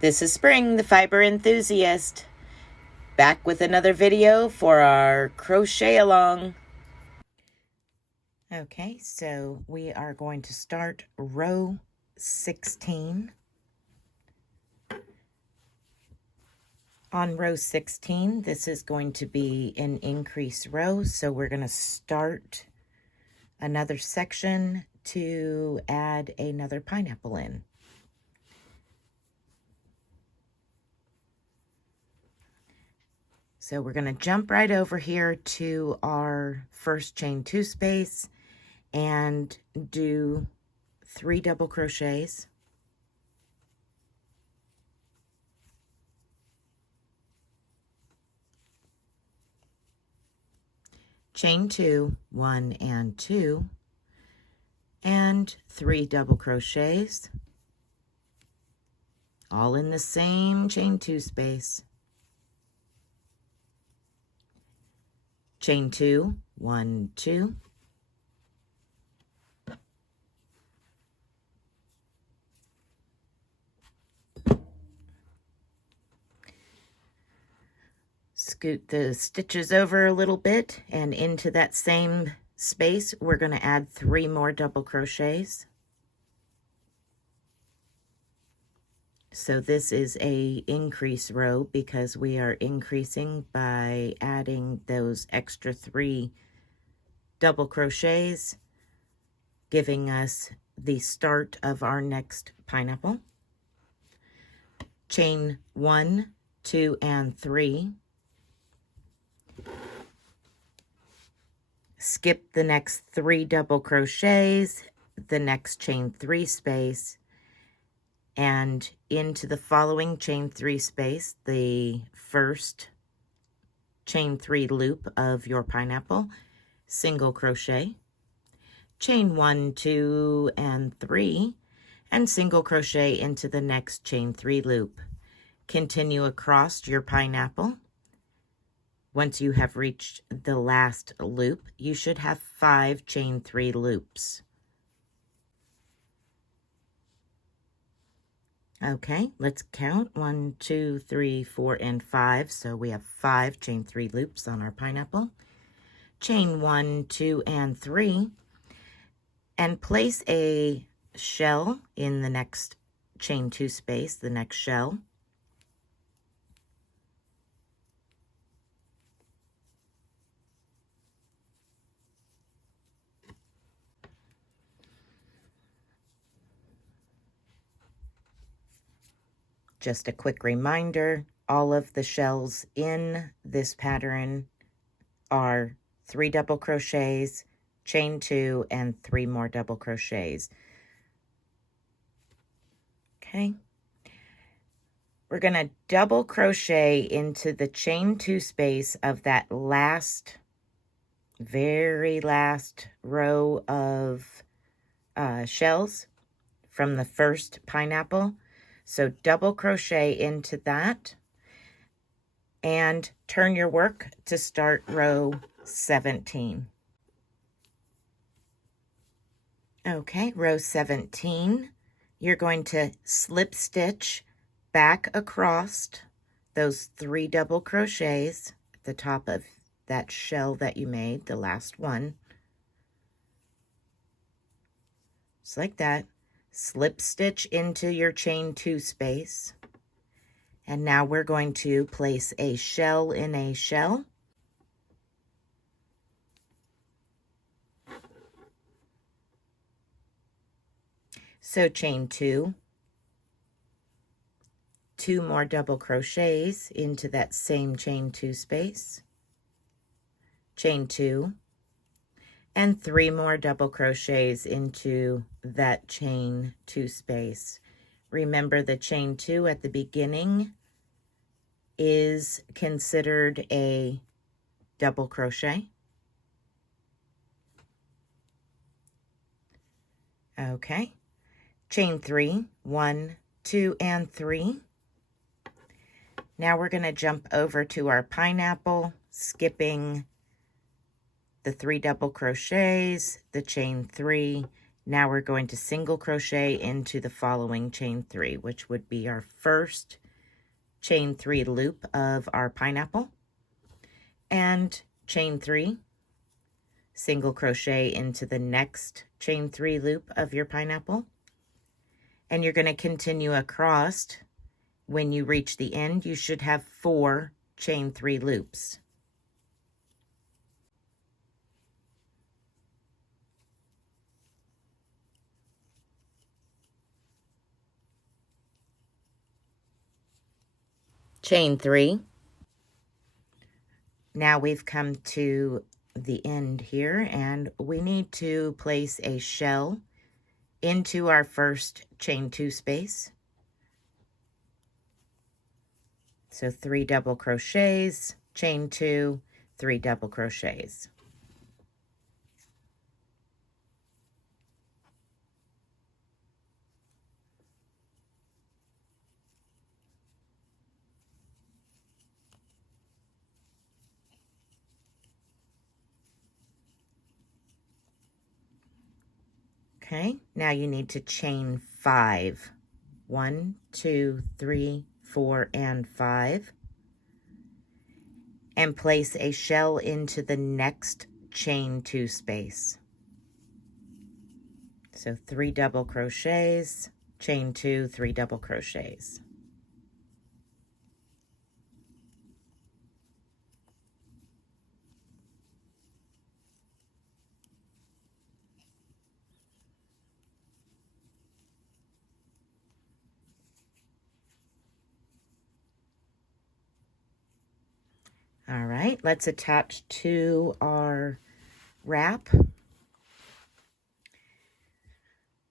This is Spring, the fiber enthusiast, back with another video for our crochet along. Okay, so we are going to start row 16. On row 16, this is going to be an increase row, so we're going to start another section to add another pineapple in. So we're going to jump right over here to our first chain 2 space and do 3 double crochets. Chain 2, 1 and 2, and 3 double crochets, all in the same chain 2 space. Chain 2, 1, 2, scoot the stitches over a little bit, and into that same space we're going to add 3 more double crochets. So this is a increase row because we are increasing by adding those extra 3 double crochets, giving us the start of our next pineapple. Chain 1, 2, and 3. Skip the next 3 double crochets, the next chain 3 space, and into the following chain 3 space, the first chain 3 loop of your pineapple, single crochet, chain 1, 2, and 3, and single crochet into the next chain 3 loop. Continue across your pineapple. Once you have reached the last loop, you should have 5 chain 3 loops. Okay, let's count 1, 2, 3, 4, and 5. So we have 5 chain 3 loops on our pineapple. Chain 1, 2, and 3, and place a shell in the next chain 2 space, the next shell. Just a quick reminder, all of the shells in this pattern are 3 double crochets, chain 2, and 3 more double crochets. Okay. We're going to double crochet into the chain 2 space of that very last row of shells from the first pineapple. So double crochet into that and turn your work to start row 17. Okay, row 17, you're going to slip stitch back across those 3 double crochets at the top of that shell that you made, the last one. Just like that. Slip stitch into your chain 2 space. And now we're going to place a shell in a shell. So chain 2, 2 more double crochets into that same chain 2 space, chain 2, and 3 more double crochets into that chain 2 space. Remember, the chain 2 at the beginning is considered a double crochet. Okay, chain 3, 1, 2, and 3. Now we're going to jump over to our pineapple, skipping the 3 double crochets, the chain 3. Now we're going to single crochet into the following chain 3, which would be our first chain 3 loop of our pineapple, and chain 3, single crochet into the next chain 3 loop of your pineapple, and you're going to continue across. When you reach the end, you should have 4 chain 3 loops. Chain 3. Now we've come to the end here, and we need to place a shell into our first chain 2 space. So 3 double crochets, chain 2, 3 double crochets. Okay, now you need to chain 5. 1, 2, 3, 4, and 5. And place a shell into the next chain 2 space. So 3 double crochets, chain 2, 3 double crochets. All right, let's attach to our wrap.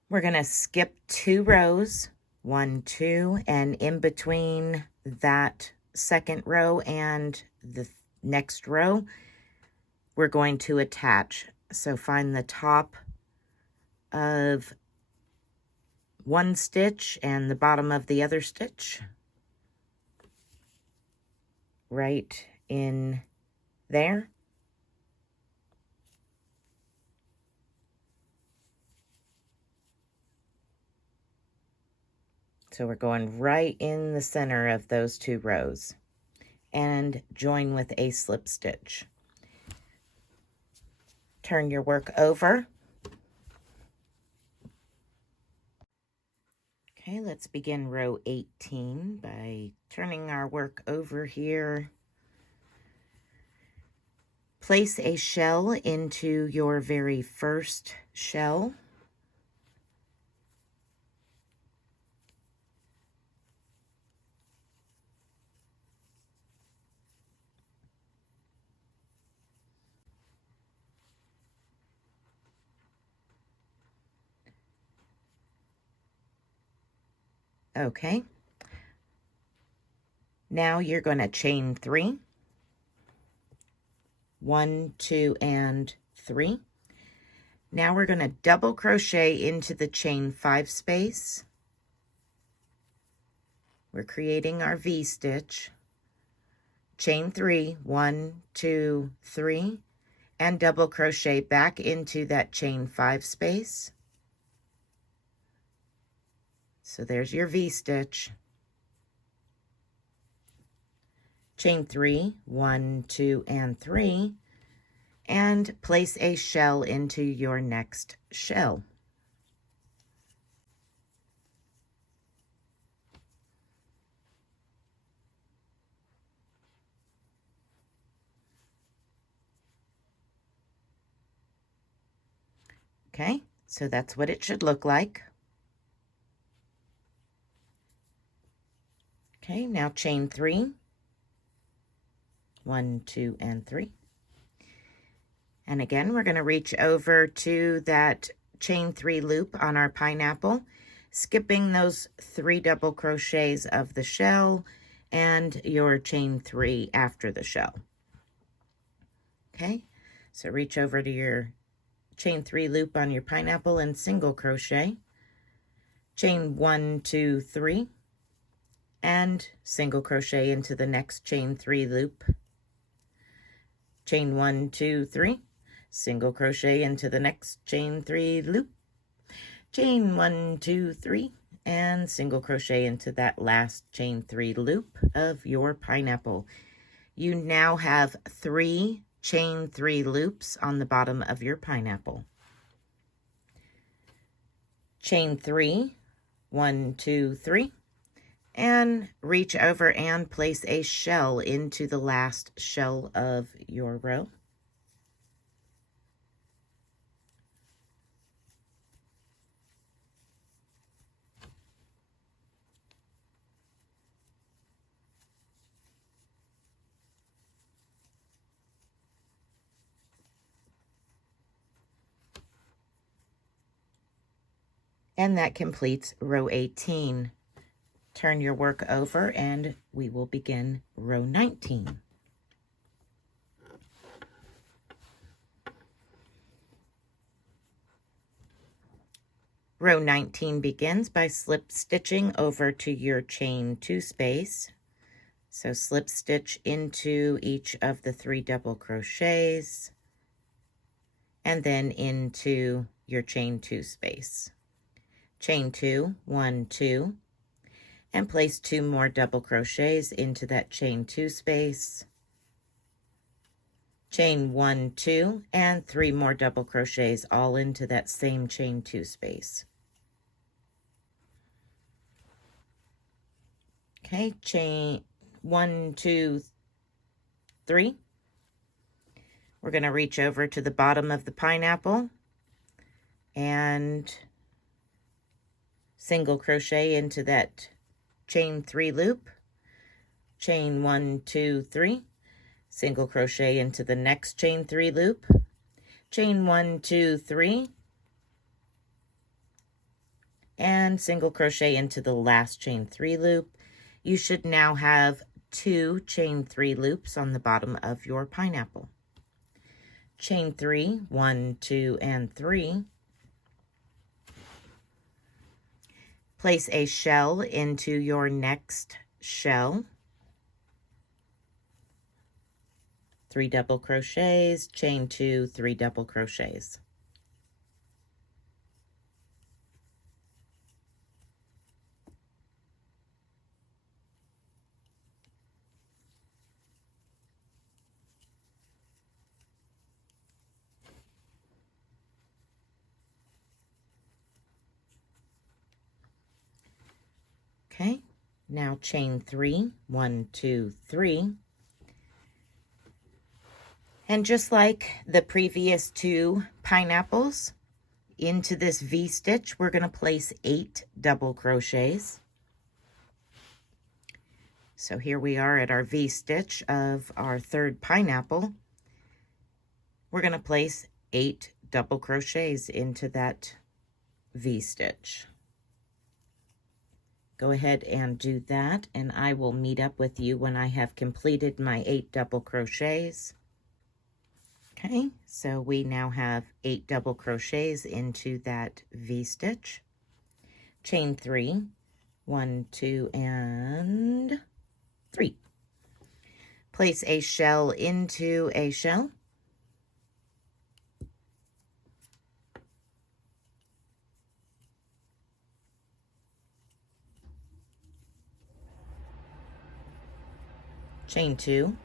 We're going to skip 2 rows, 1, 2, and in between that second row and the next row, we're going to attach. So find the top of one stitch and the bottom of the other stitch right in there. So we're going right in the center of those 2 rows and join with a slip stitch. Turn your work over. Okay, let's begin row 18 by turning our work over here. Place a shell into your very first shell. Okay. Now you're going to chain 3. 1, 2, and 3. Now we're going to double crochet into the chain 5 space. We're creating our V stitch. Chain 3, 1, 2, 3, and double crochet back into that chain 5 space. So there's your V stitch. Chain 3, 1, 2, and 3, and place a shell into your next shell. Okay, so that's what it should look like. Okay, now chain 3, 1, 2, and 3. And again, we're going to reach over to that chain 3 loop on our pineapple, skipping those 3 double crochets of the shell and your chain 3 after the shell. Okay, so reach over to your chain 3 loop on your pineapple and single crochet, chain 1, 2, 3, and single crochet into the next chain 3 loop, chain 1, 2, 3, single crochet into the next chain 3 loop, chain 1, 2, 3, and single crochet into that last chain 3 loop of your pineapple. You now have 3 chain 3 loops on the bottom of your pineapple. Chain 3, 1, 2, 3, and reach over and place a shell into the last shell of your row. And that completes row 18. Turn your work over and we will begin row 19. Row 19 begins by slip stitching over to your chain 2 space. So slip stitch into each of the 3 double crochets and then into your chain 2 space. Chain 2, 1, 2, and place 2 more double crochets into that chain 2 space. Chain 1, 2, and 3 more double crochets all into that same chain 2 space. Okay, chain 1, 2, 3. We're going to reach over to the bottom of the pineapple and single crochet into that chain 3 loop. Chain 1, 2, 3. Single crochet into the next chain 3 loop. Chain 1, 2, 3. And single crochet into the last chain 3 loop. You should now have 2 chain 3 loops on the bottom of your pineapple. Chain 3, 1, 2, and 3. Place a shell into your next shell. 3 double crochets, chain 2, 3 double crochets. Okay, now chain 3, 1, 2, 3. And just like the previous 2 pineapples, into this V-stitch, we're going to place 8 double crochets. So here we are at our V-stitch of our 3rd pineapple. We're going to place 8 double crochets into that V-stitch. Go ahead and do that, and I will meet up with you when I have completed my 8 double crochets. Okay, so we now have 8 double crochets into that V-stitch. Chain 3, 1, 2, and 3. Place a shell into a shell. Chain 2.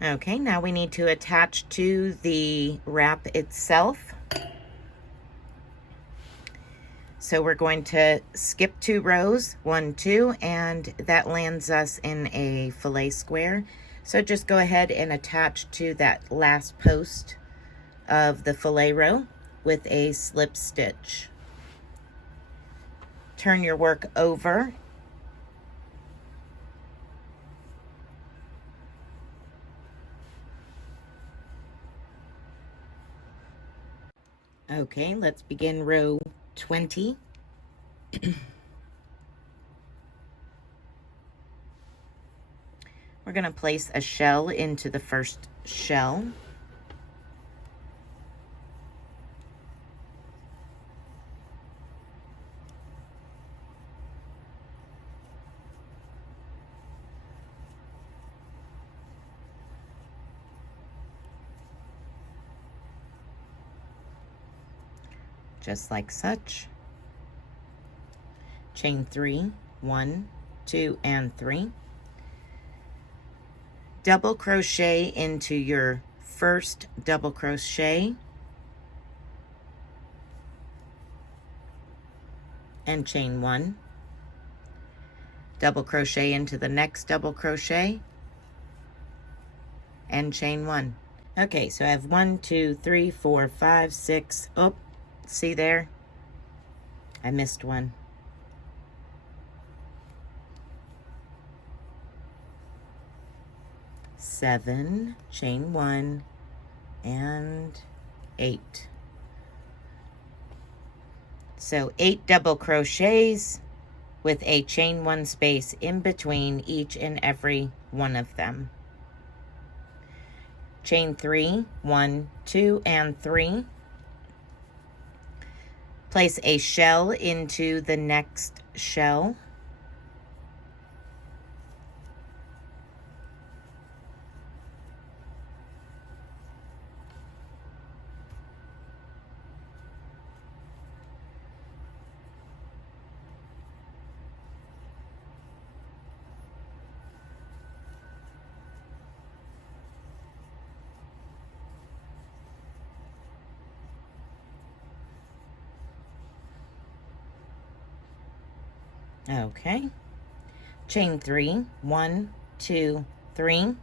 Okay, now we need to attach to the wrap itself. So we're going to skip 2 rows, 1, 2, and that lands us in a fillet square. So just go ahead and attach to that last post of the fillet row with a slip stitch. Turn your work over. Okay, let's begin row 20. We're going to place a shell into the first shell. just like such. Chain 3, 1, 2, and 3. Double crochet into your first double crochet and chain 1. Double crochet into the next double crochet and chain 1. Okay, so I have 1, 2, 3, 4, 5, 6. Oh, see there? I missed one. Seven, chain 1, and 8. So 8 double crochets with a chain 1 space in between each and every one of them. Chain 3, 1, 2, and 3. Place a shell into the next shell. Okay. Chain 3, 1, 2, 3.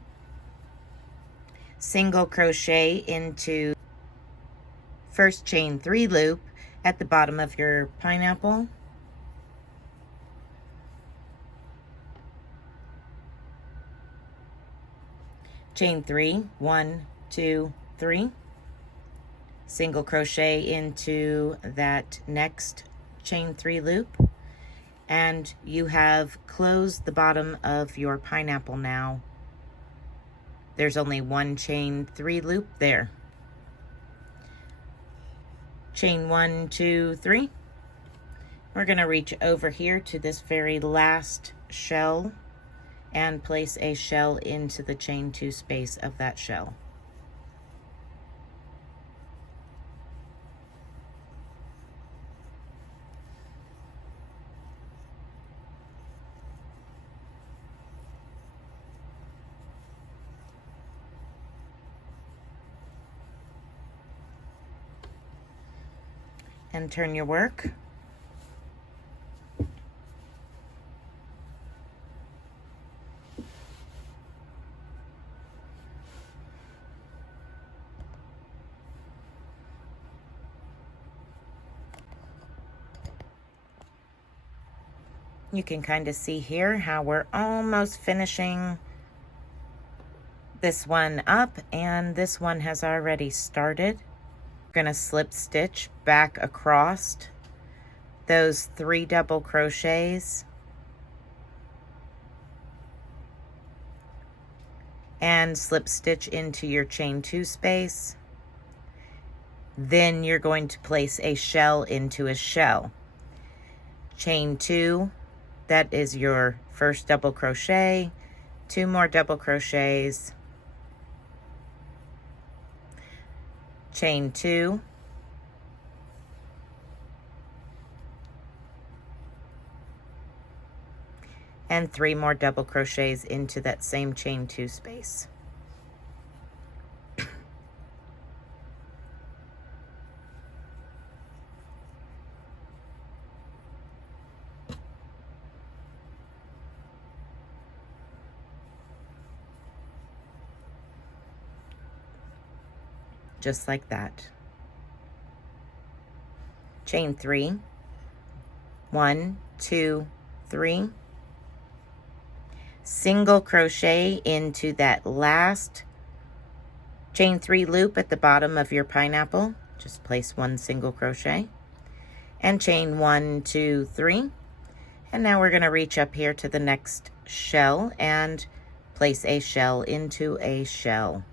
Single crochet into first chain 3 loop at the bottom of your pineapple. Chain 3, 1, 2, 3. Single crochet into that next chain 3 loop. And you have closed the bottom of your pineapple now. There's only one chain 3 loop there. Chain 1, 2, 3. We're going to reach over here to this very last shell and place a shell into the chain 2 space of that shell. And turn your work. You can kind of see here how we're almost finishing this one up, and this one has already started. We're going to slip stitch back across those 3 double crochets and slip stitch into your chain 2 space. Then you're going to place a shell into a shell. Chain 2, that is your first double crochet, 2 more double crochets, chain 2, and 3 more double crochets into that same chain 2 space. Just like that. Chain 3, 1, 2, 3. Single crochet into that last chain 3 loop at the bottom of your pineapple. Just place 1 single crochet and chain 1, 2, 3. And now we're going to reach up here to the next shell and place a shell into a shell.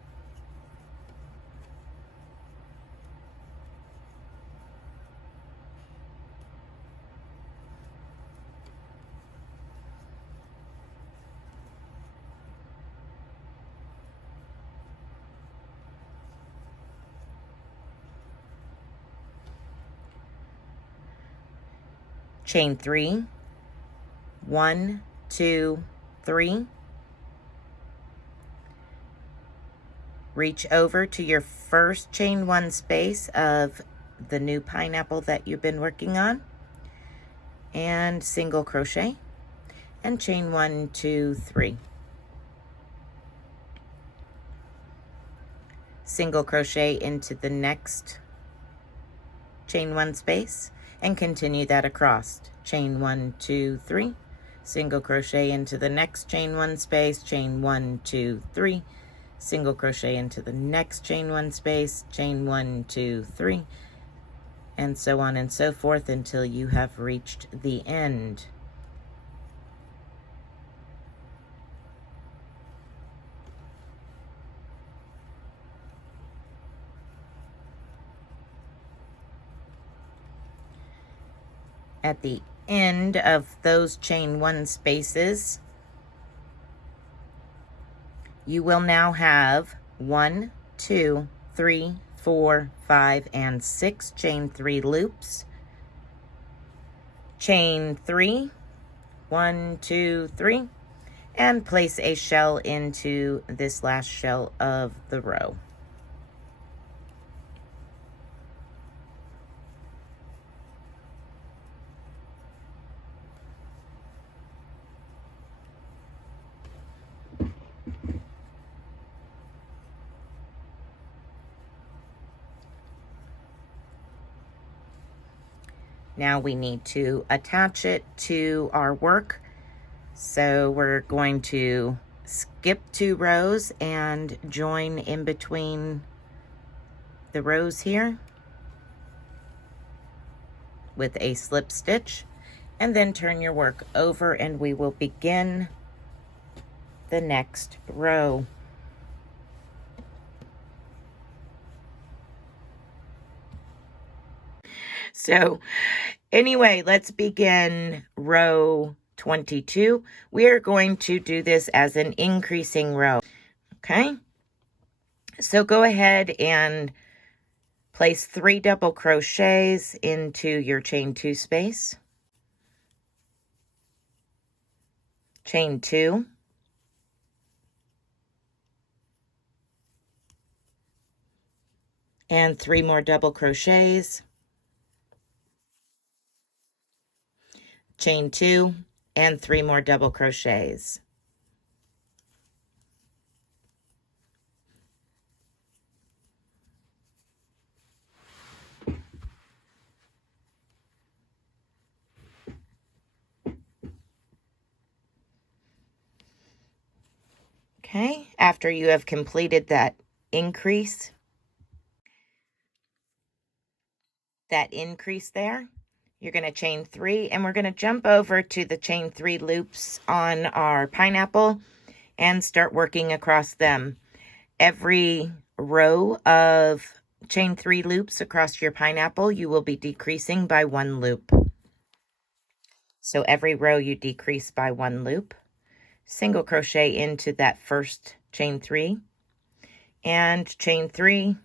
chain 3, 1, 2, 3, reach over to your first chain 1 space of the new pineapple that you've been working on, and single crochet and chain 1, 2, 3. Single crochet into the next chain 1 space and continue that across. Chain 1, 2, 3, single crochet into the next chain 1 space, chain 1, 2, 3, single crochet into the next chain 1 space, chain 1, 2, 3, and so on and so forth until you have reached the end. At the end of those chain 1 spaces, you will now have 1, 2, 3, 4, 5, and 6 chain 3 loops. Chain 3, 1, 2, 3, and place a shell into this last shell of the row. Now we need to attach it to our work. So we're going to skip 2 rows and join in between the rows here with a slip stitch, and then turn your work over and we will begin the next row. So anyway, let's begin row 22. We are going to do this as an increasing row. Okay, so go ahead and place 3 double crochets into your chain 2 space, chain 2, and 3 more double crochets, chain 2, and 3 more double crochets. Okay, after you have completed that increase there, you're going to chain 3, and we're going to jump over to the chain 3 loops on our pineapple and start working across them. Every row of chain 3 loops across your pineapple, you will be decreasing by 1 loop. So every row you decrease by 1 loop. Single crochet into that first chain 3, and chain 3,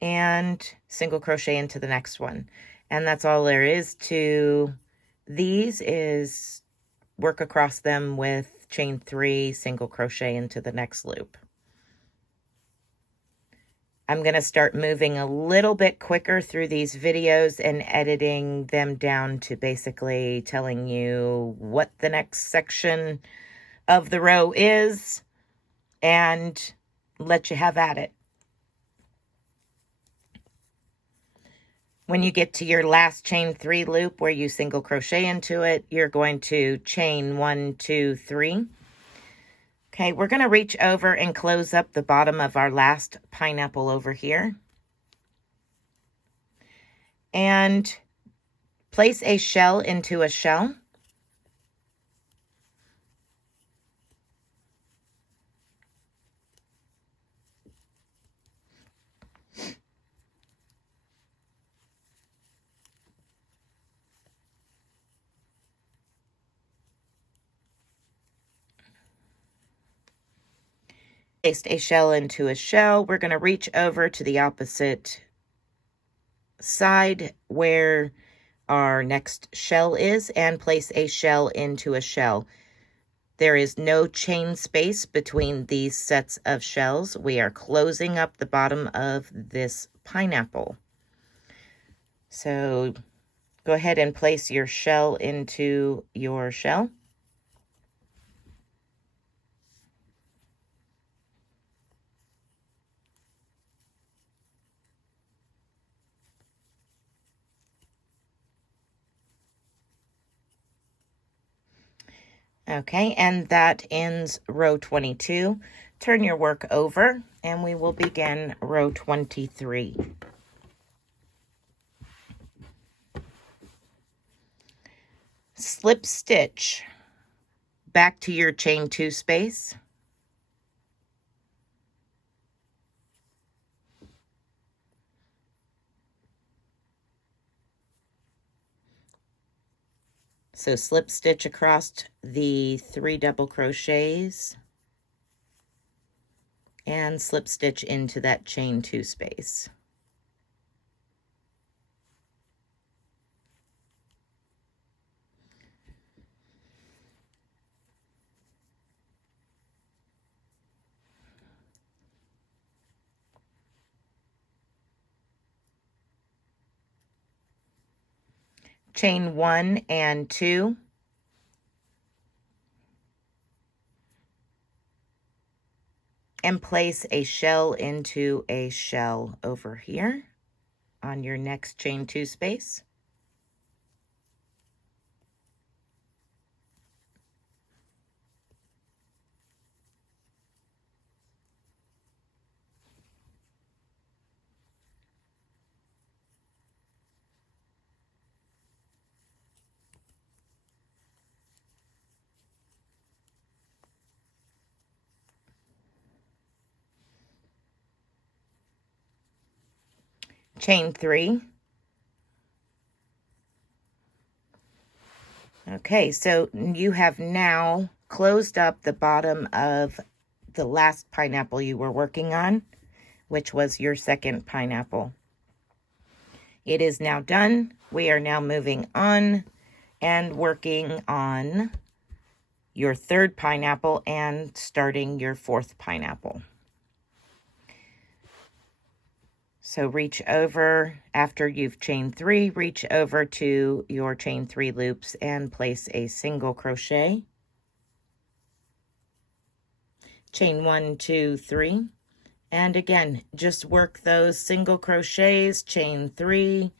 and single crochet into the next one. And that's all there is to these, is work across them with chain 3, single crochet into the next loop. I'm going to start moving a little bit quicker through these videos and editing them down to basically telling you what the next section of the row is and let you have at it. When you get to your last chain 3 loop where you single crochet into it, you're going to chain 1, 2, 3. Okay, we're going to reach over and close up the bottom of our last pineapple over here. And place a shell into a shell. Placed a shell into a shell. We're going to reach over to the opposite side where our next shell is and place a shell into a shell. There is no chain space between these sets of shells. We are closing up the bottom of this pineapple. So go ahead and place your shell into your shell. Okay, and that ends row 22. Turn your work over and we will begin row 23. Slip stitch back to your chain 2 space. So slip stitch across the 3 double crochets and slip stitch into that chain 2 space. Chain 1 and 2. And place a shell into a shell over here on your next chain 2 space. Chain 3. Okay, so you have now closed up the bottom of the last pineapple you were working on, which was your second pineapple. It is now done. We are now moving on and working on your third pineapple and starting your fourth pineapple. So reach over, after you've chained 3, reach over to your chain 3 loops and place a single crochet. Chain 1, 2, 3. And again, just work those single crochets, chain 3,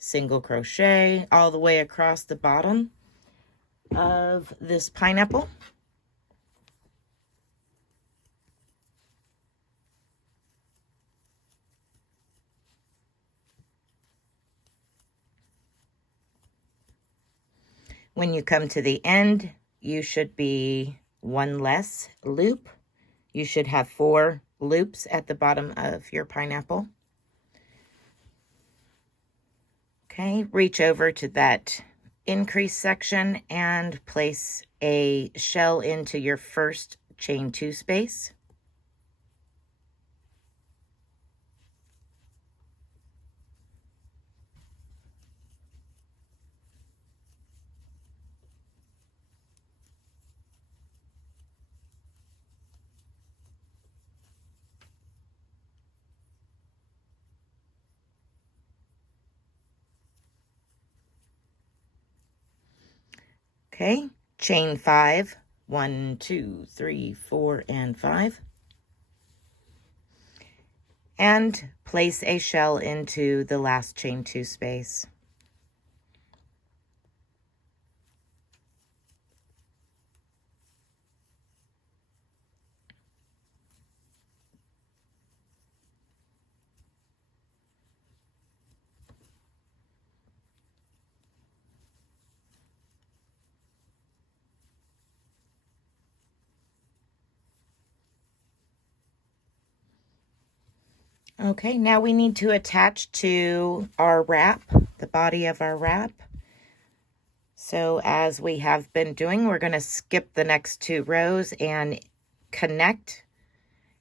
single crochet, all the way across the bottom of this pineapple. When you come to the end, you should be 1 less loop. You should have 4 loops at the bottom of your pineapple. Okay, reach over to that increase section and place a shell into your first chain 2 space. Okay, chain 5, 1, 2, 3, 4, and 5. And place a shell into the last chain 2 space. Okay, now we need to attach to our wrap, the body of our wrap. So as we have been doing, we're going to skip the next 2 rows and connect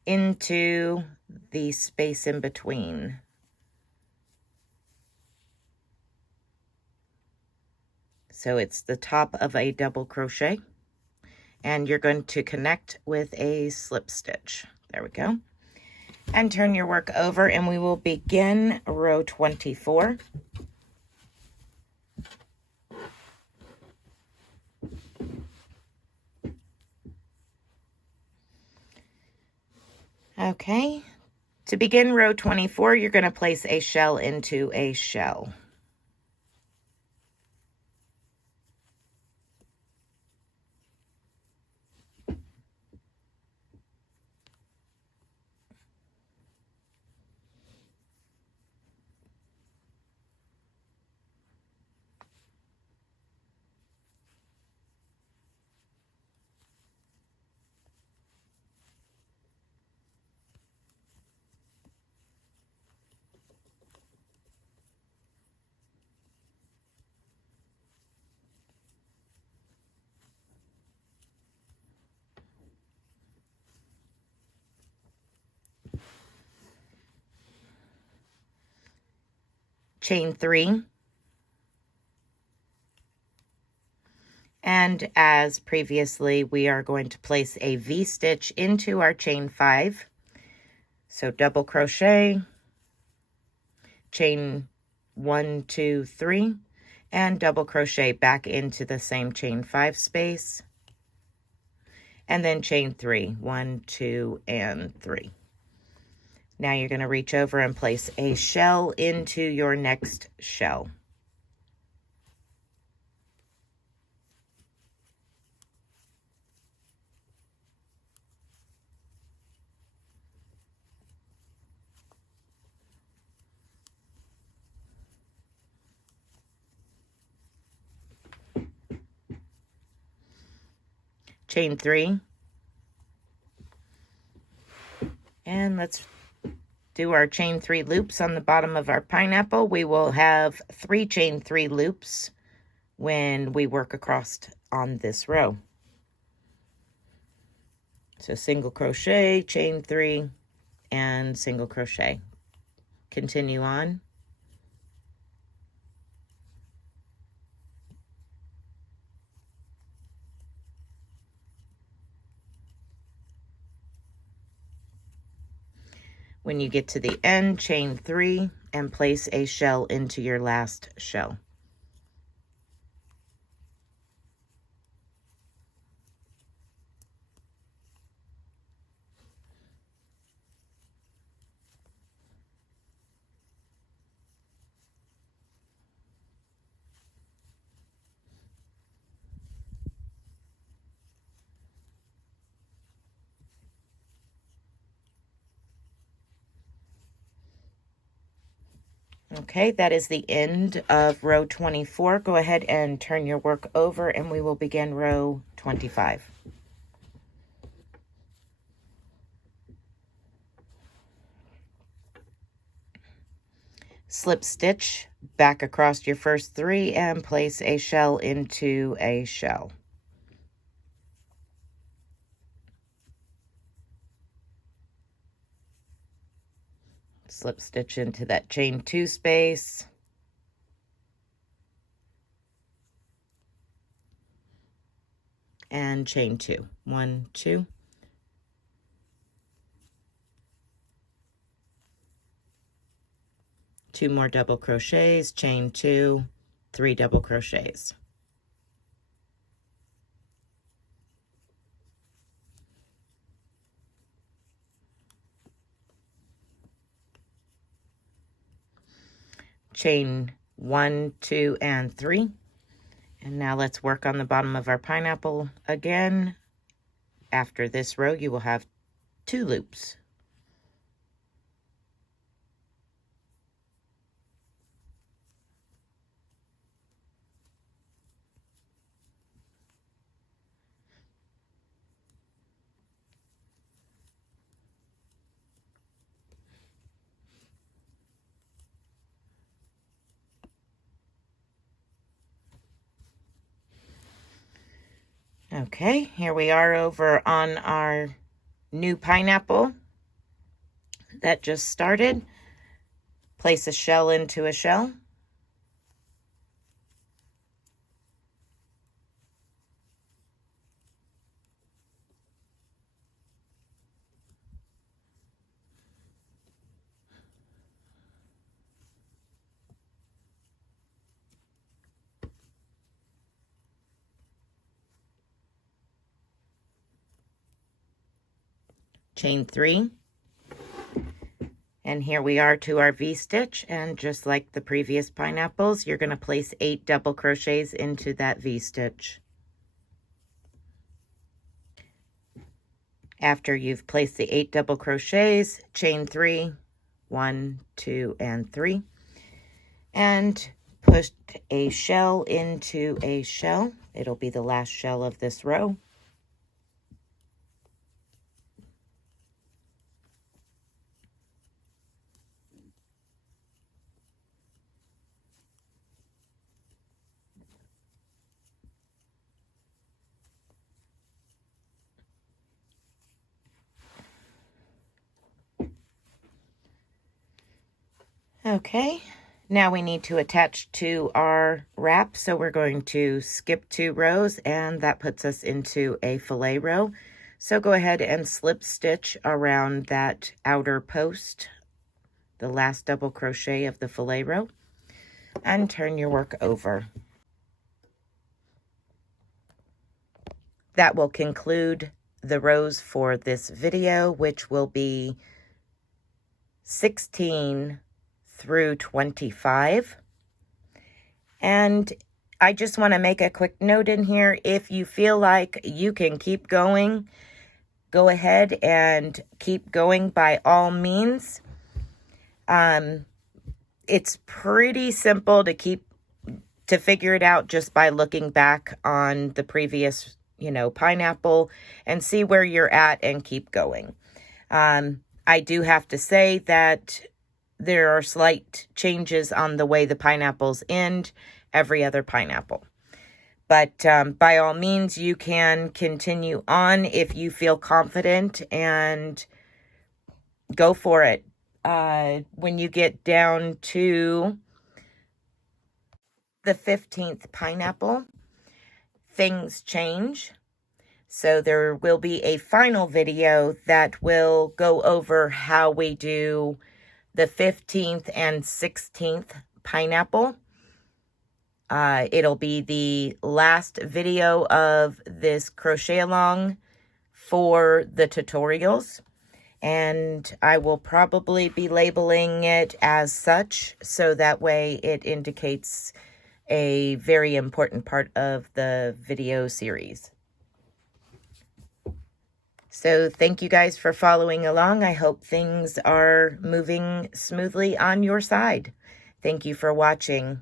into the space in between. So it's the top of a double crochet, and you're going to connect with a slip stitch. There we go. And turn your work over, and we will begin row 24. Okay, to begin row 24, you're going to place a shell into a shell. Chain 3, and as previously, we are going to place a V-stitch into our chain 5. So double crochet, chain 1, 2, 3, and double crochet back into the same chain 5 space, and then chain 3, 1, 2, and 3. Now you're going to reach over and place a shell into your next shell. Chain 3, and let's do our chain 3 loops on the bottom of our pineapple. We will have 3 chain 3 loops when we work across on this row. So single crochet, chain 3, and single crochet. Continue on. When you get to the end, chain 3 and place a shell into your last shell. Okay, that is the end of row 24. Go ahead and turn your work over, and we will begin row 25. Slip stitch back across your first 3 and place a shell into a shell. Slip stitch into that chain 2 space. And chain 2. 1, 2. Two more double crochets, chain 2, 3 double crochets. Chain 1, 2, and 3. And now let's work on the bottom of our pineapple again. After this row, you will have 2 loops. Okay, here we are over on our new pineapple that just started. Place a shell into a shell. chain 3, and here we are to our V-stitch, and just like the previous pineapples, you're going to place 8 double crochets into that V-stitch. After you've placed the 8 double crochets, chain 3, 1, 2, and 3, and push a shell into a shell. It'll be the last shell of this row. Okay, now we need to attach to our wrap, so we're going to skip 2 rows, and that puts us into a fillet row. So go ahead and slip stitch around that outer post, the last double crochet of the fillet row, and turn your work over. That will conclude the rows for this video, which will be 16 through 25. And I just want to make a quick note in here. If you feel like you can keep going, go ahead and keep going by all means. It's pretty simple to figure it out just by looking back on the previous, pineapple, and see where you're at and keep going. I do have to say that there are slight changes on the way the pineapples end every other pineapple. But by all means, you can continue on if you feel confident, and go for it. When you get down to the 15th pineapple, things change. So there will be a final video that will go over how we do the 15th and 16th pineapple. It'll be the last video of this crochet along for the tutorials, and I will probably be labeling it as such, so that way it indicates a very important part of the video series. So thank you guys for following along. I hope things are moving smoothly on your side. Thank you for watching.